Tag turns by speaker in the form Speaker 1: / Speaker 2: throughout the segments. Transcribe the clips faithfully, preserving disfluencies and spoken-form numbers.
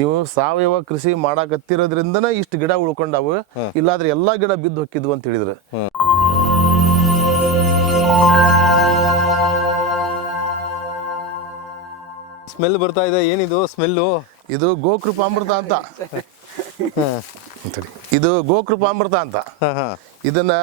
Speaker 1: ನೀವು ಸಾವಯವ ಕೃಷಿ ಮಾಡಾಕತ್ತಿರೋದ್ರಿಂದನ ಇಷ್ಟು ಗಿಡ ಉಳ್ಕೊಂಡಾವು, ಇಲ್ಲಾದ್ರೆ ಎಲ್ಲಾ ಗಿಡ ಬಿದ್ದು ಹೊಕ್ಕಿದ್ವು ಅಂತ ಹೇಳಿದ್ರು.
Speaker 2: ಸ್ಮೆಲ್ ಬರ್ತಾ ಇದೆ, ಏನಿದು ಸ್ಮೆಲ್ಲು?
Speaker 1: ಇದು ಗೋಕೃಪಾಮೃತ ಅಂತ. ಇದು ಗೋಕೃಪಾಮೃತ ಅಂತ. ಇದನ್ನ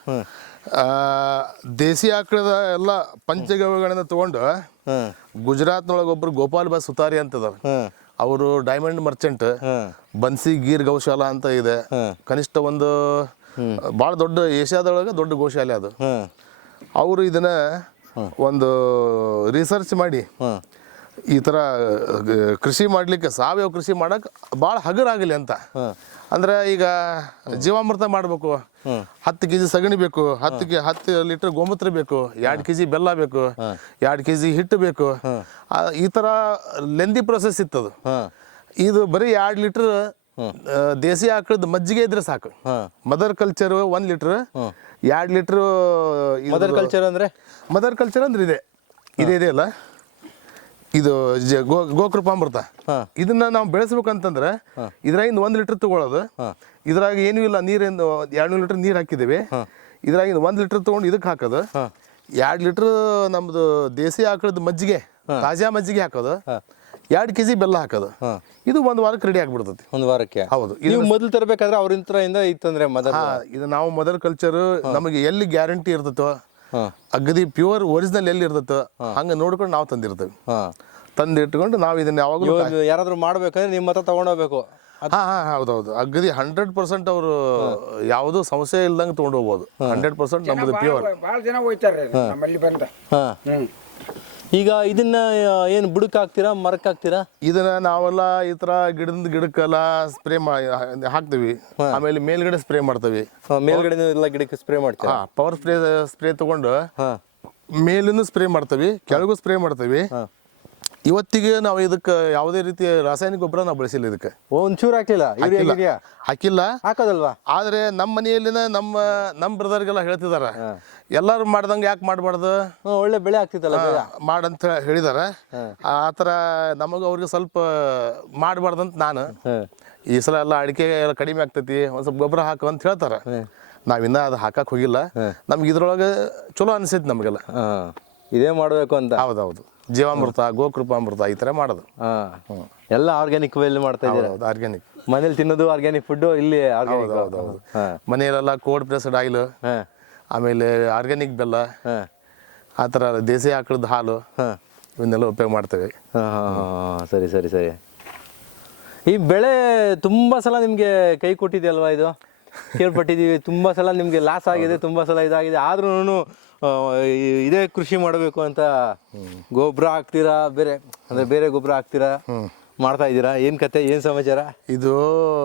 Speaker 1: ದೇಸಿ ಆಕಳದ ಎಲ್ಲ ಪಂಚಗವ್ಯಗಳನ್ನ ತಗೊಂಡು ಗುಜರಾತ್ನೊಳಗೆ ಒಬ್ರು ಗೋಪಾಲ್ ಬಾಯ್ ಸುತಾರಿ ಅಂತದ, ಅವರು ಡೈಮಂಡ್ ಮರ್ಚೆಂಟ್, ಬನ್ಸಿ ಗೀರ್ ಗೌಶಾಲಾ ಅಂತ ಇದೆ. ಕನಿಷ್ಠ ಒಂದು ಭಾಳ ದೊಡ್ಡ ಏಷ್ಯಾದೊಳಗೆ ದೊಡ್ಡ ಗೋಶಾಲೆ ಅದು. ಅವರು ಇದನ್ನ ಒಂದು ರಿಸರ್ಚ್ ಮಾಡಿ ಈ ಥರ ಕೃಷಿ ಮಾಡಲಿಕ್ಕೆ, ಸಾವಯವ ಕೃಷಿ ಮಾಡಕ್ಕೆ ಭಾಳ ಹಗರಾಗಲಿ ಅಂತ. ಅಂದ್ರೆ ಈಗ ಜೀವಾಮೃತ ಮಾಡಬೇಕು, ಹತ್ತು ಕೆ ಜಿ ಸಗಣಿ ಬೇಕು, ಹತ್ತು ಕೆ ಹತ್ತು ಲೀಟರ್ ಗೋಮೂತ್ರ ಬೇಕು, ಎರಡು ಕೆ ಜಿ ಬೆಲ್ಲ ಬೇಕು, ಎರಡು ಕೆ ಜಿ ಹಿಟ್ಟು ಬೇಕು, ಈ ಥರ ಲೆಂದಿ ಪ್ರೊಸೆಸ್ ಇತ್ತದು. ಇದು ಬರೀ ಎರಡು ಲೀಟರ್ ದೇಸಿ ಆಕಳದ ಮಜ್ಜಿಗೆ ಇದ್ರೆ ಸಾಕು. ಮದರ್ ಕಲ್ಚರ್ ಒಂದ್ ಲೀಟರ್, ಎರಡು ಲೀಟರ್.
Speaker 2: ಮದರ್ ಕಲ್ಚರ್ ಅಂದ್ರೆ
Speaker 1: ಮದರ್ ಕಲ್ಚರ್ ಅಂದ್ರೆ ಇದೆ ಇದೆ ಇದೆ ಅಲ್ಲ, ಇದು ಗೋ ಗೋಕೃಪಾಮೃತ. ಇದನ್ನ ನಾವು ಬೆಳೆಸ್ಬೇಕಂತಂದ್ರೆ ಇದ್ರಾಗಿಂದ ಒಂದ್ ಲೀಟರ್ ತಗೊಳ್ಳೋದು. ಇದ್ರಾಗ ಏನೂ ಇಲ್ಲ, ನೀರಿಂದ ಎರಡು ಲೀಟರ್ ನೀರ್ ಹಾಕಿದ್ದೇವೆ. ಇದ್ರಾಗಿಂದ ಒಂದ್ ಲೀಟರ್ ತಗೊಂಡು ಇದಕ್ಕೆ ಹಾಕೋದು, ಎರಡು ಲೀಟರ್ ನಮ್ದು ದೇಸಿ ಆಕಳದ ಮಜ್ಜಿಗೆ, ತಾಜಾ ಮಜ್ಜಿಗೆ ಹಾಕೋದು, ಎರಡು ಕೆಜಿ ಬೆಲ್ಲ ಹಾಕೋದು. ಇದು ಒಂದ್ ವಾರಕ್ಕೆ ರೆಡಿ ಆಗ್ಬಿಡ್ತೈತಿ.
Speaker 2: ಒಂದ್ ವಾರಕ್ಕೆ?
Speaker 1: ಹೌದು.
Speaker 2: ನೀವು ಮೊದಲು ತರಬೇಕಾದ್ರೆ ಅವ್ರಿಂದ ಇತ್ತಂದ್ರೆ ಮದರ್,
Speaker 1: ಇದು ನಾವು ಮದರ್ ಕಲ್ಚರ್ ನಮಗೆ ಎಲ್ಲಿ ಗ್ಯಾರಂಟಿ ಇರ್ತೈತೋ, ಅಗದಿ ಪ್ಯೂರ್ ಒರಿಜಿನಲ್ ಎಲ್ಲಿ ಇರ್ತೈತೋ ಹಂಗ ನೋಡ್ಕೊಂಡು ನಾವು ತಂದಿರ್ತೇವೆ. ತಂದು ಇಟ್ಕೊಂಡು ನಾವು ಇದನ್ನ ಯಾವಾಗಲೂ
Speaker 2: ಯಾರಾದ್ರೂ ಮಾಡ್ಬೇಕಂದ್ರೆ ನಿಮ್ಮ ಹತ್ರ ತಗೊಂಡೋಗ್ಬೇಕು.
Speaker 1: ಹಾ ಹಾ ಹೌದೌದು. ಅಗದಿ ಹಂಡ್ರೆಡ್ ಪರ್ಸೆಂಟ್ ಅವರು ಯಾವುದು ಸಮಸ್ಯೆ ಇಲ್ದಂಗೆ ತಗೊಂಡು ಹೋಗ್ಬೋದು. ಹಂಡ್ರೆಡ್ ಪರ್ಸೆಂಟ್ ನಮ್ದು ಪ್ಯೂರ್.
Speaker 3: ಭಾಳ ಜನ ಹೋಯ್ತಾರೆ ನಮ್ಮಲ್ಲಿ ಬಂದ.
Speaker 2: ಈಗ ಇದನ್ನ ಏನು ಬುಡಕ್ ಹಾಕ್ತೀರಾ, ಮರಕ್ಕೆ ಹಾಕ್ತೀರಾ?
Speaker 1: ಇದನ್ನ ನಾವೆಲ್ಲ ಈ ತರ ಗಿಡದಿಂದ ಗಿಡಕ್ಕೆಲ್ಲ ಸ್ಪ್ರೇ ಹಾಕ್ತಿವಿ. ಆಮೇಲೆ ಮೇಲ್ಗಡೆ ಸ್ಪ್ರೇ ಮಾಡ್ತೀವಿ.
Speaker 2: ಮೇಲ್ಗಡೆ ಎಲ್ಲ ಗಿಡಕ್ಕೆ ಸ್ಪ್ರೇ ಮಾಡ್ತೀವಿ.
Speaker 1: ಪವರ್ ಸ್ಪ್ರೇ ಸ್ಪ್ರೇ ತಗೊಂಡು ಮೇಲಿಂದ ಸ್ಪ್ರೇ ಮಾಡ್ತೀವಿ, ಕೆಳಗೂ ಸ್ಪ್ರೇ ಮಾಡ್ತೀವಿ. ಇವತ್ತಿಗೆ ನಾವು ಇದಕ್ಕೆ ಯಾವುದೇ ರೀತಿಯ ರಾಸಾಯನಿಕ ಗೊಬ್ಬರ ನಾವು ಬಳಸಿಲ್ಲ. ಇದಕ್ಕೆ
Speaker 2: ಒಂಚೂರು ಹಾಕಿಲ್ಲ,
Speaker 1: ಹಾಕಿಲ್ಲ,
Speaker 2: ಹಾಕೋದಲ್ವಾ?
Speaker 1: ಆದ್ರೆ ನಮ್ಮ ಮನೆಯಲ್ಲಿನ ನಮ್ಮ ನಮ್ಮ ಬ್ರದರ್ಗೆಲ್ಲ ಹೇಳ್ತಿದಾರ, ಎಲ್ಲಾರು ಮಾಡ್ದಂಗೆ ಯಾಕೆ ಮಾಡ್ಬಾರ್ದು,
Speaker 2: ಒಳ್ಳೆ ಬೆಳೆ ಆಗ್ತಿತ್ತಲ್ಲ
Speaker 1: ಮಾಡಂತ ಹೇಳಿದಾರ. ಆತರ ನಮಗ ಅವ್ರಿಗೆ ಸ್ವಲ್ಪ ಮಾಡ್ಬಾರ್ದಂತ ನಾನು ಈ ಸಲ ಎಲ್ಲ ಅಡಿಕೆ ಎಲ್ಲ ಕಡಿಮೆ ಆಗ್ತೈತಿ, ಒಂದ್ ಸ್ವಲ್ಪ ಗೊಬ್ಬರ ಹಾಕು ಅಂತ ಹೇಳ್ತಾರ. ನಾವಿನ್ನ ಅದು ಹಾಕಕ್ ಹೋಗಿಲ್ಲ. ನಮ್ಗೆ ಇದ್ರೊಳಗೆ ಚಲೋ ಅನ್ಸೈತಿ ನಮಗೆಲ್ಲ,
Speaker 2: ಇದೇ ಮಾಡ್ಬೇಕು ಅಂತ.
Speaker 1: ಹೌದೌದು. ಜೀವಾಮೃತ, ಗೋಕೃಪಾಮೃತ ಈ ತರ ಮಾಡೋದು.
Speaker 2: ಎಲ್ಲ ಆರ್ಗ್ಯಾನಿಕ್ ವೇಲ್ ಮಾಡ್ತಾ ಇದ್ದೀರಾ?
Speaker 1: ಆರ್ಗ್ಯಾನಿಕ್.
Speaker 2: ಮನೇಲಿ ತಿನ್ನೋದು ಆರ್ಗ್ಯಾನಿಕ್ ಫುಡ್, ಇಲ್ಲಿ
Speaker 1: ಮನೆಯಲ್ಲೆಲ್ಲ ಕೋಲ್ಡ್ ಪ್ರೆಸ್ಡ್ ಆಯಿಲ್, ಆಮೇಲೆ ಆರ್ಗ್ಯಾನಿಕ್ ಬೆಲ್ಲ, ಆ ಥರ ದೇಸಿ ಆಕಳದ ಹಾಲು, ಇವನ್ನೆಲ್ಲ ಉಪಯೋಗ ಮಾಡ್ತೇವೆ.
Speaker 2: ಸರಿ ಸರಿ ಸರಿ. ಈ ಬೆಳೆ ತುಂಬಾ ಸಲ ನಿಮ್ಗೆ ಕೈ ಕೊಟ್ಟಿದೆ ಅಲ್ವಾ? ಇದು ಕೇಳ್ಪಟ್ಟಿದೀವಿ, ತುಂಬಾ ಸಲ ನಿಮ್ಗೆ ಲಾಸ್ ಆಗಿದೆ, ತುಂಬಾ ಸಲ ಇದಾಗಿದೆ. ಆದ್ರೂ ಇದೇ ಕೃಷಿ ಮಾಡಬೇಕು ಅಂತ ಗೊಬ್ಬರ ಹಾಕ್ತೀರಾ, ಬೇರೆ ಅಂದ್ರೆ ಬೇರೆ ಗೊಬ್ಬರ ಹಾಕ್ತೀರಾ, ಮಾಡ್ತಾ ಇದ್ದೀರಾ? ಏನ್ ಕತೆ, ಏನ್ ಸಮಾಚಾರ?
Speaker 1: ಇದು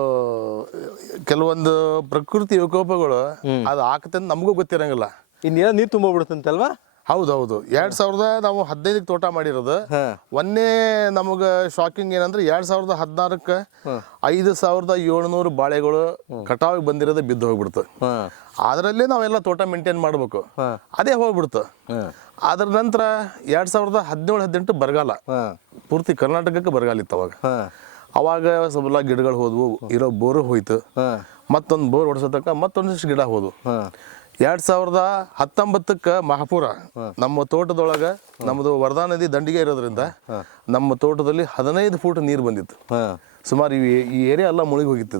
Speaker 1: ಕೆಲವೊಂದು ಪ್ರಕೃತಿ ವಿಕೋಪಗಳು ಅದು ಹಾಕತ್ತೆ ನಮಗೂ ಗೊತ್ತಿರಂಗಿಲ್ಲ.
Speaker 2: ಇನ್ನೇನೋ ನೀರು ತುಂಬೋಗ್ಬಿಡುತ್ತಂತಲ್ವಾ?
Speaker 1: ಹೌದೌದು. ಎರಡ್ ಸಾವಿರದ ನಾವು ಹದಿನೈದಕ್ಕೆ ತೋಟ ಮಾಡಿರೋದು. ಒಂದೇ ನಮಗ ಶಾಕಿಂಗ್ ಏನಂದ್ರೆ ಎರಡ್ ಸಾವಿರದ ಹದಿನಾರಕ್ಕ ಐದು ಸಾವಿರದ ಏಳ್ನೂರು ಬಾಳೆಗಳು ಕಟಾವಿಗೆ ಬಂದಿರೋದೇ ಬಿದ್ದು ಹೋಗ್ಬಿಡ್ತು. ಅದರಲ್ಲೇ ನಾವೆಲ್ಲ ತೋಟ ಮೇಂಟೈನ್ ಮಾಡ್ಬೇಕು, ಅದೇ ಹೋಗ್ಬಿಡ್ತು. ಅದ್ರ ನಂತರ ಎರಡ್ ಸಾವಿರದ ಹದಿನೇಳು ಹದಿನೆಂಟು ಬರಗಾಲ, ಪೂರ್ತಿ ಕರ್ನಾಟಕಕ್ಕೆ ಬರಗಾಲ ಇತ್ತು ಅವಾಗ. ಅವಾಗ ಸ್ವಲ್ಪ ಗಿಡಗಳು ಹೋದ್ವು, ಇರೋ ಬೋರು ಹೋಯ್ತು, ಮತ್ತೊಂದು ಬೋರ್ ಹೊಡ್ಸೋತಕ್ಕ ಮತ್ತೊಂದಿಷ್ಟು ಗಿಡ ಹೋದ್ವು. ಎರಡ್ ಸಾವಿರದ ಹತ್ತೊಂಬತ್ತಕ್ಕ ಮಹಾಪುರ ನಮ್ಮ ತೋಟದೊಳಗ, ನಮ್ದು ವರದಾ ನದಿ ದಂಡಿಗೆ ಇರೋದ್ರಿಂದ ನಮ್ಮ ತೋಟದಲ್ಲಿ ಹದಿನೈದು ಫೂಟ್ ನೀರು ಬಂದಿತ್ತು. ಸುಮಾರು ಈ ಏರಿಯಾ ಎಲ್ಲ ಮುಳುಗಿ ಹೋಗಿತ್ತು.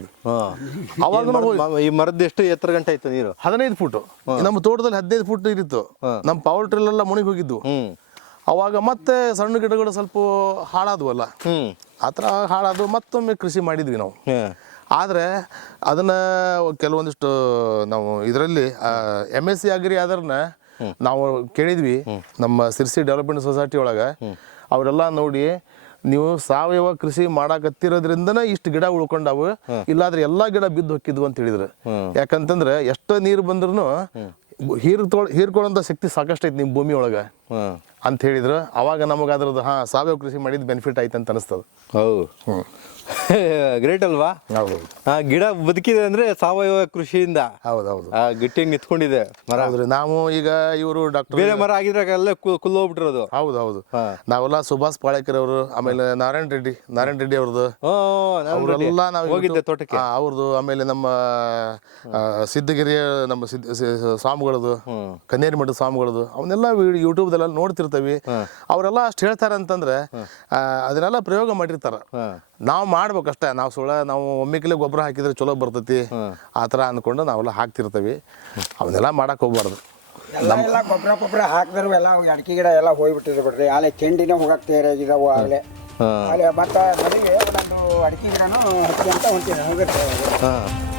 Speaker 2: ಅವಾಗ ಈ ಮರದ ಎಷ್ಟು ಎತ್ತರ ಗಂಟೆ ಇತ್ತು ನೀರು?
Speaker 1: ಹದಿನೈದು ಫೂಟ್. ನಮ್ಮ ತೋಟದಲ್ಲಿ ಹದಿನೈದು ಫೂಟ್ ನೀರಿತ್ತು. ನಮ್ಮ ಪವರ್ ಟ್ರಿಲ್ ಎಲ್ಲ ಮುಳುಗಿ ಹೋಗಿದ್ವು. ಅವಾಗ ಮತ್ತೆ ಸಣ್ಣ ಗಿಡಗಳು ಸ್ವಲ್ಪ ಹಾಳಾದ್ವಲ್ಲ, ಆತರ ಹಾಳಾದ್ವು. ಮತ್ತೊಮ್ಮೆ ಕೃಷಿ ಮಾಡಿದ್ವಿ ನಾವು. ಆದರೆ ಅದನ್ನ ಕೆಲವೊಂದಿಷ್ಟು ನಾವು ಇದರಲ್ಲಿ ಎಮ್ ಎಸ್ ಸಿ ಅಗ್ರಿ ಅದನ್ನ ನಾವು ಕೇಳಿದ್ವಿ ನಮ್ಮ ಸಿರ್ಸಿ ಡೆವಲಪ್ಮೆಂಟ್ ಸೊಸೈಟಿ ಒಳಗೆ. ಅವರೆಲ್ಲ ನೋಡಿ, ನೀವು ಸಾವಯವ ಕೃಷಿ ಮಾಡಾಕತ್ತಿರೋದ್ರಿಂದನ ಇಷ್ಟು ಗಿಡ ಉಳ್ಕೊಂಡಾವು, ಇಲ್ಲಾದ್ರೆ ಎಲ್ಲಾ ಗಿಡ ಬಿದ್ದು ಹೊಕ್ಕಿದ್ವು ಅಂತ ಹೇಳಿದ್ರು. ಯಾಕಂತಂದ್ರೆ ಎಷ್ಟೋ ನೀರು ಬಂದ್ರು ಹೀರ್ ತೊ ಹೀರ್ಕೊಳ್ಳೋಂಥ ಶಕ್ತಿ ಸಾಕಷ್ಟು ಐತಿ ನಿಮ್ಮ ಭೂಮಿ ಒಳಗೆ.
Speaker 2: ಹಾಂ
Speaker 1: ಅಂತ ಹೇಳಿದ್ರು. ಅವಾಗ ನಮಗೆ ಅದ್ರದ್ದು ಹಾಂ ಸಾವಯವ ಕೃಷಿ ಮಾಡಿದ ಬೆನಿಫಿಟ್ ಆಯ್ತು ಅಂತ ಅನಿಸ್ತದೆ.
Speaker 2: ಹೌದು ಗ್ರೇಟ್ ಅಲ್ವಾ?
Speaker 1: ಹೌದು
Speaker 2: ಆ ಗಿಡ ಬದುಕಿದೆ ಅಂದ್ರೆ ಸಾವಯವ ಕೃಷಿಯಿಂದ
Speaker 1: ಹೌದು ಹೌದು
Speaker 2: ಆ ಗಟ್ಟಿಯಾಗಿ ನಿಂತ್ಕೊಂಡಿದೆ ಮರ.
Speaker 1: ಹೌದ್ರಿ. ನಾವು ಈಗ ಇವರು ಡಾಕ್ಟರ್
Speaker 2: ಬೇರೆ ಮರ ಆಗಿದ್ರೆ ಅಲ್ಲೇ ಕುಲ್ ಹೋಗ್ಬಿಟ್ಟಿರೋದು.
Speaker 1: ಹೌದು ಹೌದು ನಾವೆಲ್ಲ ಸುಭಾಷ್ ಪಾಳೇಕರ್ ಅವರು, ಆಮೇಲೆ ನಾರಾಯಣ ರೆಡ್ಡಿ ನಾರಾಯಣ ರೆಡ್ಡಿ ಅವ್ರದ್ದು ಅವರೆಲ್ಲ ನಾವು
Speaker 2: ಹೋಗಿದ್ದೆ ತೋಟಕ್ಕೆ
Speaker 1: ಅವ್ರದ್ದು, ಆಮೇಲೆ ನಮ್ಮ ಆ, ಸಿದ್ಧಗಿರಿಯ ನಮ್ಮ ಸಿದ್ಧ ಸಿ- ಸ್ವಾಮಿಗಳದು, ಕನ್ನೇರಿ ಮಠದ ಸ್ವಾಮಿಗಳದು, ಅವನ್ನೆಲ್ಲ ಯೂಟ್ಯೂಬ್ದಲ್ಲೆಲ್ಲ ನೋಡ್ತಿರ್ತೀವಿ. ಅವರೆಲ್ಲ ಅಷ್ಟು ಹೇಳ್ತಾರೆ ಅಂತಂದ್ರೆ ಆ, ಅದನ್ನೆಲ್ಲ ಪ್ರಯೋಗ ಮಾಡಿರ್ತಾರ. ನಾವು ಮಾಡ್ಬೇಕಷ್ಟೇ. ನಾವು ಸುಳ್ಳ ನಾವು ಒಮ್ಮಿಕ್ಲೆ ಗೊಬ್ಬರ ಹಾಕಿದ್ರೆ ಚಲೋ ಬರ್ತೈತಿ ಆ ಥರ ಅಂದ್ಕೊಂಡು ನಾವೆಲ್ಲ ಹಾಕ್ತಿರ್ತೀವಿ. ಅವನ್ನೆಲ್ಲ ಮಾಡಕ್ಕೆ ಹೋಗ್ಬಾರ್ದು.
Speaker 3: ಎಲ್ಲ ಎಲ್ಲ ಗೊಬ್ಬರ ಗೊಬ್ಬರ ಹಾಕಿದ್ರು ಎಲ್ಲ ಅಡಿಕೆ ಗಿಡ ಎಲ್ಲ ಹೋಗ್ಬಿಟ್ಟಿದೆ ಬಿಡ್ರಿ. ಆಲೆ ಚೆಂಡಿನೇ ಹೋಗಕ್ಕೆ ತಯಾರಾಗಿದ್ದಾವೆ ಆಗಲೇ.
Speaker 2: ಹಾಂ
Speaker 3: ಆಲೆ ಮತ್ತೆ ಮನೆಗೆ ಒಂದೊಂದು ಅಡಿಕೆ ಗಿಡನೂ ಹಚ್ಚಿ ಅಂತ ಹೊಂಟಿದೆ ಹೋಗುತ್ತೆ.
Speaker 2: ಹಾಂ